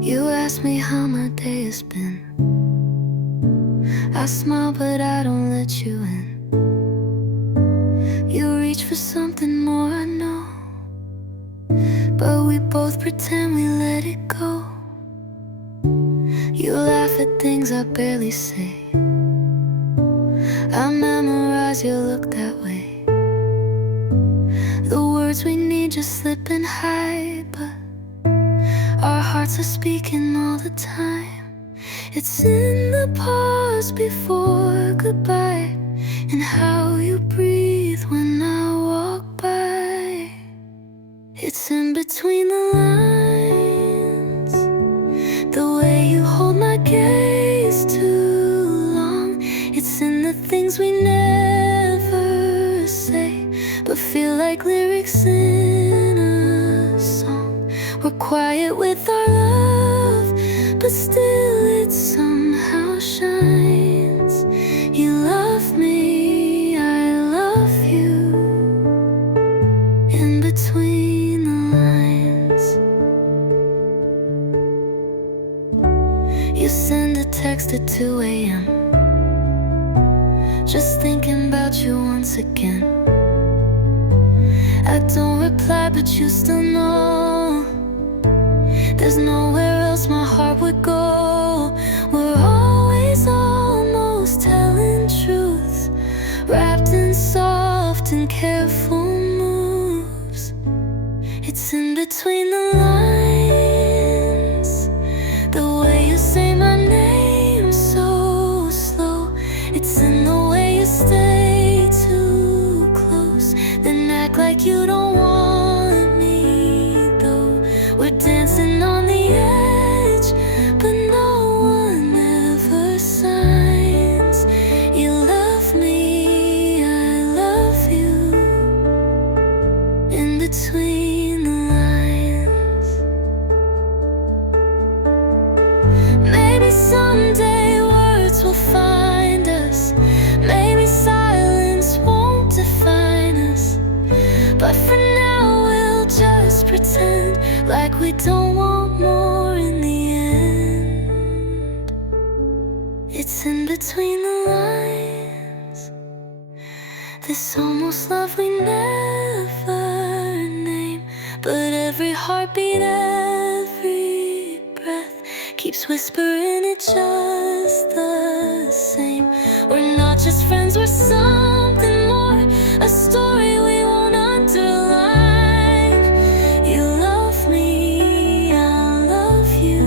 You ask me how my day has been. I smile but I don't let you in. You reach for something more, I know, but we both pretend we let it go. You laugh at things I barely say. I memorize your look that way. The words we need just slip and hide, but our hearts are speaking all the time. It's in the pause before goodbye, and how you breathe when I walk by. It's in between the lines, the way you hold my gaze too long. It's in the things we never say, but feel like lyrics in a song. We're quiet with our love, but still it somehow shines. You love me, I love you. In between the lines, you send a text at 2 a.m. just thinking about you once again. I don't reply, but you still know there's nowhere else my heart would go. We're always almost telling truths, wrapped in soft and careful moves. It's in between the lines, the way you say my name so slow. It's in the way you stay too close, then act like you don't want me though. We're dancing on the edge, but no one ever signs. You love me, I love you. In between the lines. Maybe someday words will find us. Maybe silence won't define us. But for now we'll just pretend like we don't want more in the end. It's in between the lines, this almost love we never name. But every heartbeat, every breath keeps whispering it just the same. We're not just friends, we're something more, a story we won't underline. You love me, I love you.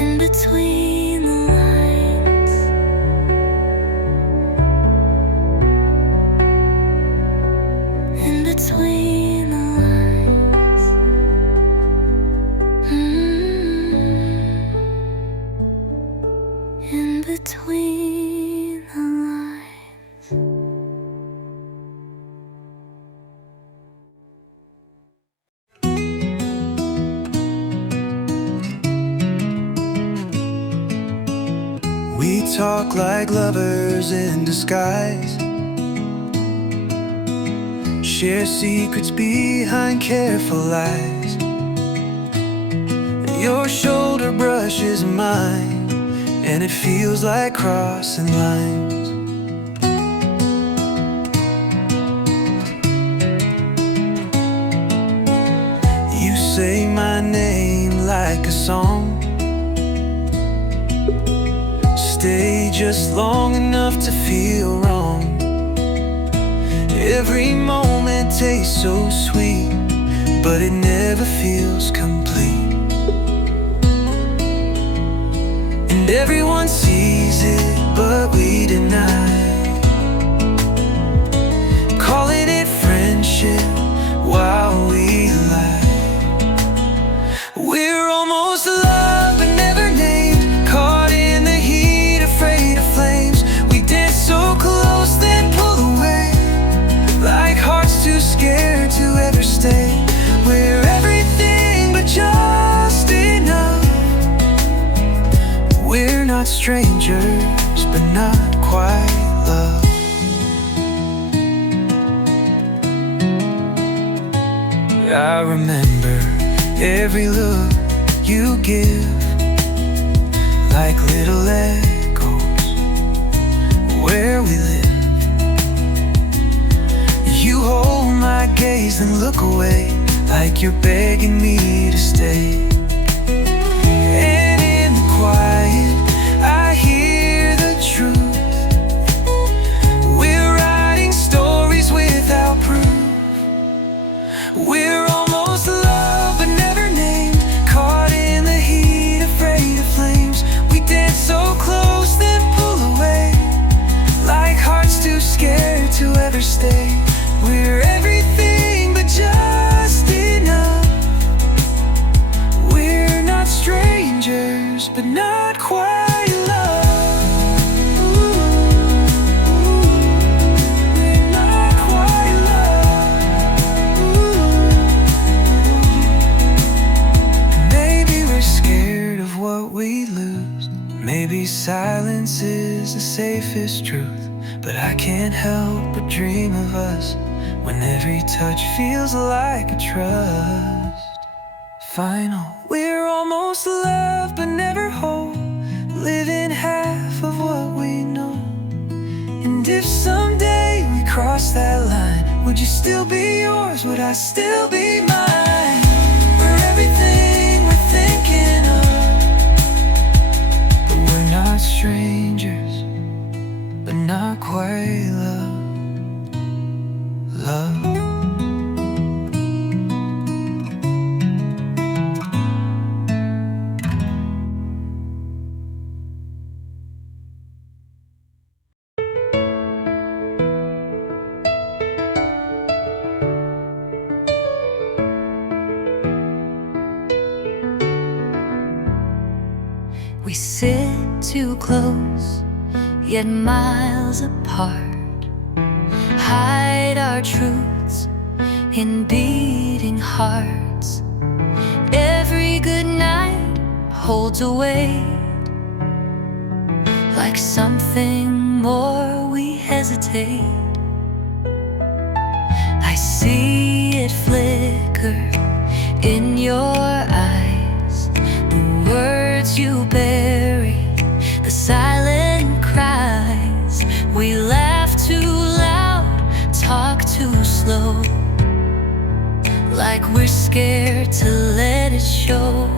In between the lines, in between the lines. In between the lines. We talk like lovers in disguise, share secrets behind careful lies. Your shoulder brushes mine, and it feels like crossing lines. You say my name like a song, stay just long enough to feel wrong. Every moment tastes so sweet, but it never feels complete. And everyone sees it, but we deny, calling it friendship while we lie. We're almost loved but never named, caught in the heat, afraid of flames. We dance so close, then pull away, like hearts too scared to ever stay. We're everything but just enough. We're not strangers, but not quite love. I remember every look, you give, like little echoes where we live. You hold my gaze and look away, like you're begging me to stay. And in the quiet I hear the truth. We're writing stories without proof. We're almost loved but never named, caught in the heat, afraid of flames. We dance so close then pull away, like hearts too scared to ever stay. We're everything but just enough. We're not strangers but not quite love. We're not quite love. Maybe we're scared of what we lose. Maybe silence is the safest truth. But I can't help but dream of us when every touch feels like a trust final. We're almost loved but never whole, living half of what we know. And if someday we cross that line, would you still be yours? Would I still be mine? We're everything we're thinking of, but we're not strangers, but not quite love. Love. We sit too close, yet miles apart, hide our truths in beating hearts. Every good night holds a weight, like something more we hesitate. I see it flicker in your eyes, the words you bury, the silent cries. We laugh too loud, talk too slow, like we're scared to let it show.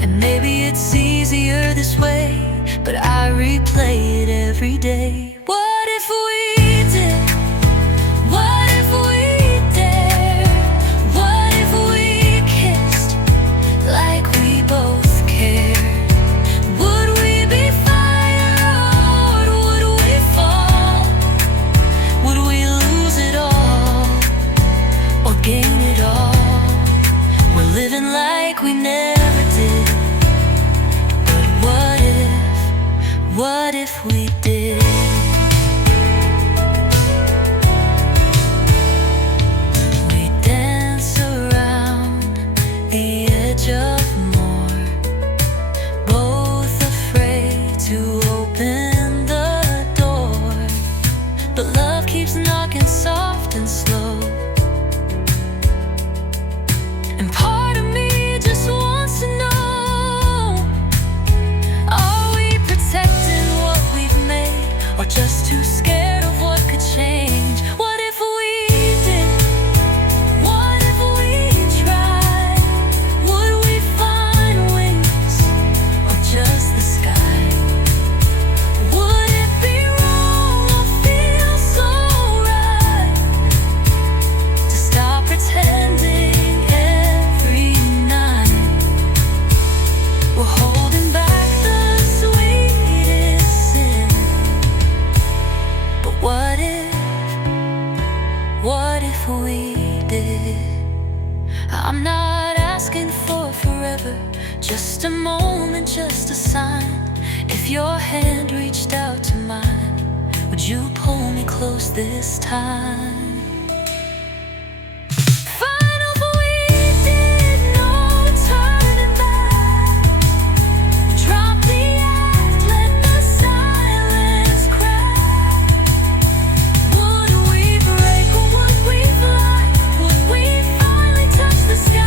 And maybe it's easier this way, but I replay it every day. What if we did? What if we dared? What if we kissed like we both cared? Would we be fire or would we fall? Would we lose it all or gain it all? We're living like we never did. But what if we did? We dance around the edge of more, both afraid to open the door. But love keeps knocking soft and slow, and part of me just wants to know, are we protecting what we've made, or just too scared of what could change? What if we did? What if we tried? Would we find wings or just the sky? Would it be wrong or feel so right to stop pretending every night? We're holding back the sweetest sin. But what if we did? I'm not asking for forever, just a moment, just a sign. If your hand reached out to mine, would you pull me close this time? Final for we did, no turning back. Drop the act, let the silence crack. Would we break or would we fly? Would we finally touch the sky?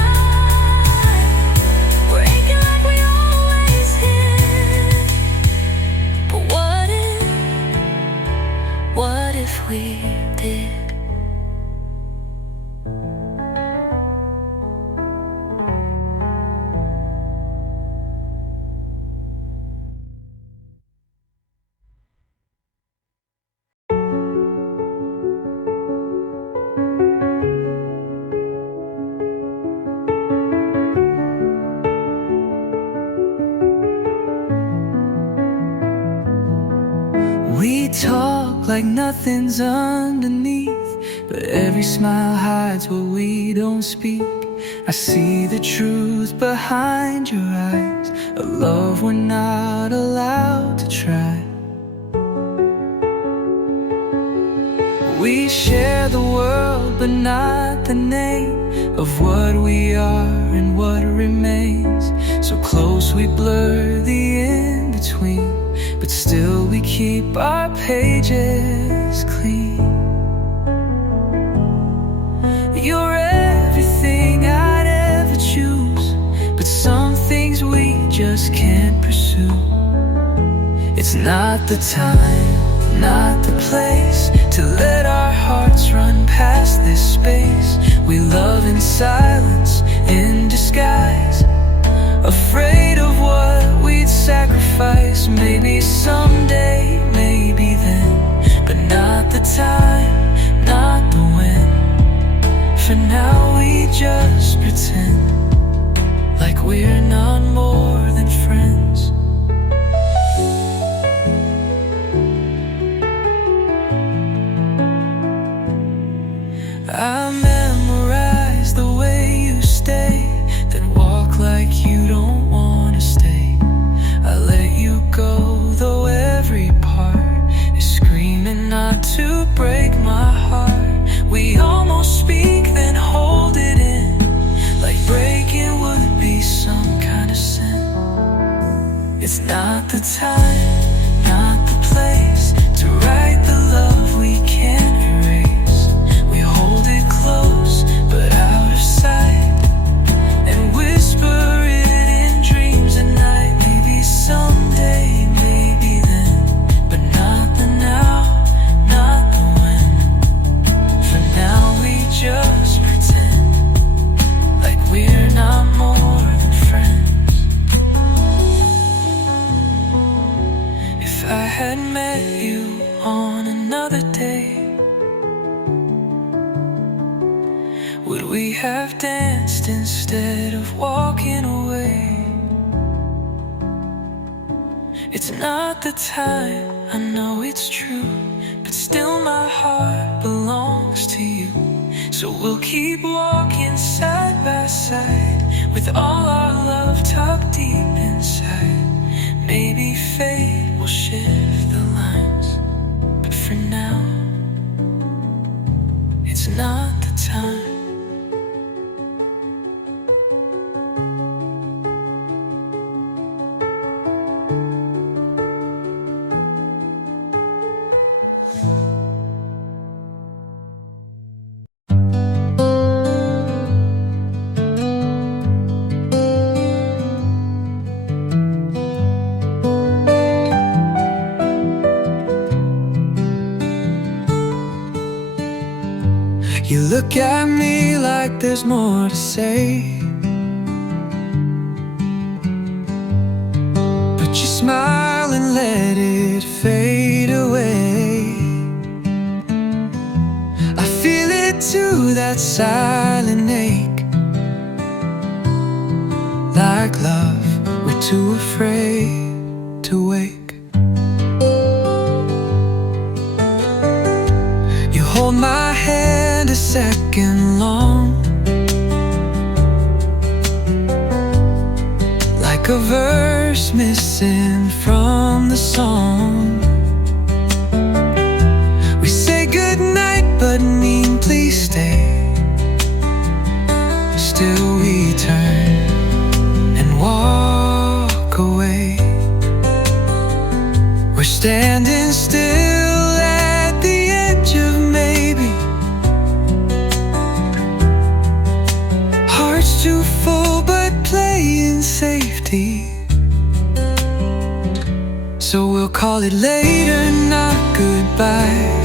talk like nothing's underneath, but every smile hides what we don't speak. I see the truth behind your eyes, a love we're not allowed to try. We share the world, but not the name of what we are and what remains. So close we blur the in-between, but still we keep our pages clean. You're everything I'd ever choose, but some things we just can't pursue. It's not the time, not the place to let our hearts run past this space. We love in silence, in disguise, afraid of what we'd sacrifice. Maybe someday, maybe then, but not the time, not the when. For now we just pretend like we're not more than friends. I memorize the way you stay, then walk like you don't wanna stay. I let you go, though every part is screaming not to break my heart. We almost speak, then hold it in, like breaking would be some kind of sin. It's not the time, not the place to write the love we can't erase. We hold it close, but out of sight, and whisper it in dreams at night. Maybe someday, maybe then, but not the now, not the when. For now we just pretend like we're not more than friends. If I had met you on another day, would we have danced instead of walking away? It's not the time, I know it's true, but still my heart belongs to you. So we'll keep walking side by side, with all our love tucked deep inside. Maybe fate will shift the lines, but for now, it's not the time. You look at me like there's more to say, but you smile and let it fade away. I feel it too, that silent ache. Like love, we're too afraid to wake. You hold my hand a second long, like a verse missing from the song. We say goodnight but mean please stay. Still we turn and walk away. We're standing still at the edge of maybe. Hearts too full but play in safety. So we'll call it later, not goodbye.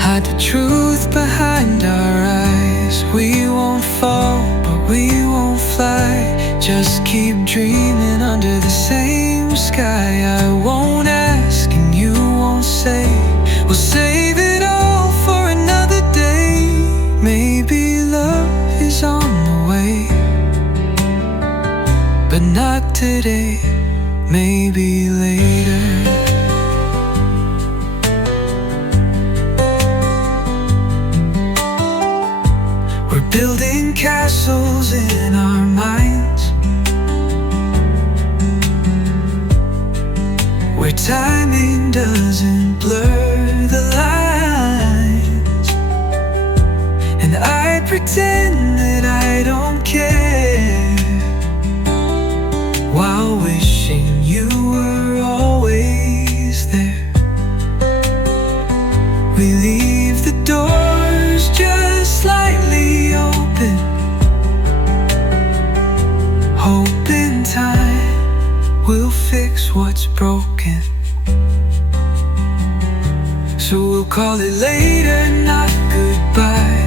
Hide the truth behind our eyes. We won't fall, but we won't fly. Just keep dreaming under the same sky. I won't ask and you won't say. We'll save it all for another day. Maybe love is on the way, but not today. Maybe later. pretend that I don't care, while wishing you were always there. We leave the doors just slightly open, hoping time will fix what's broken. So we'll call it later, not goodbye.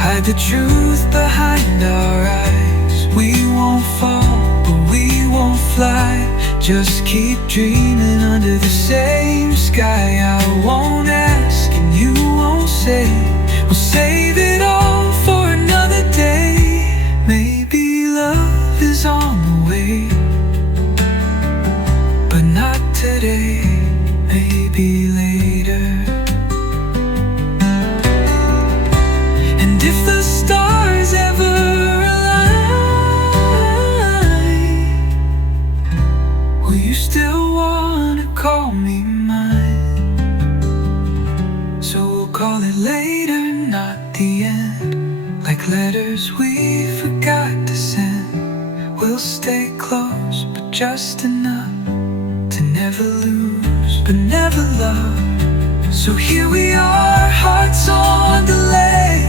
Hide the truth behind our eyes. We won't fall, but we won't fly. Just keep dreaming under the same sky. I won't ask and you won't say. We'll save it all for another day. Maybe love is on the way, but not today. Maybe later. And if the stars ever align, will you still wanna call me mine? So we'll call it later, not the end. Like letters we forgot to send. We'll stay close, but just enough to never lose, but never love. So here we are, hearts on delay,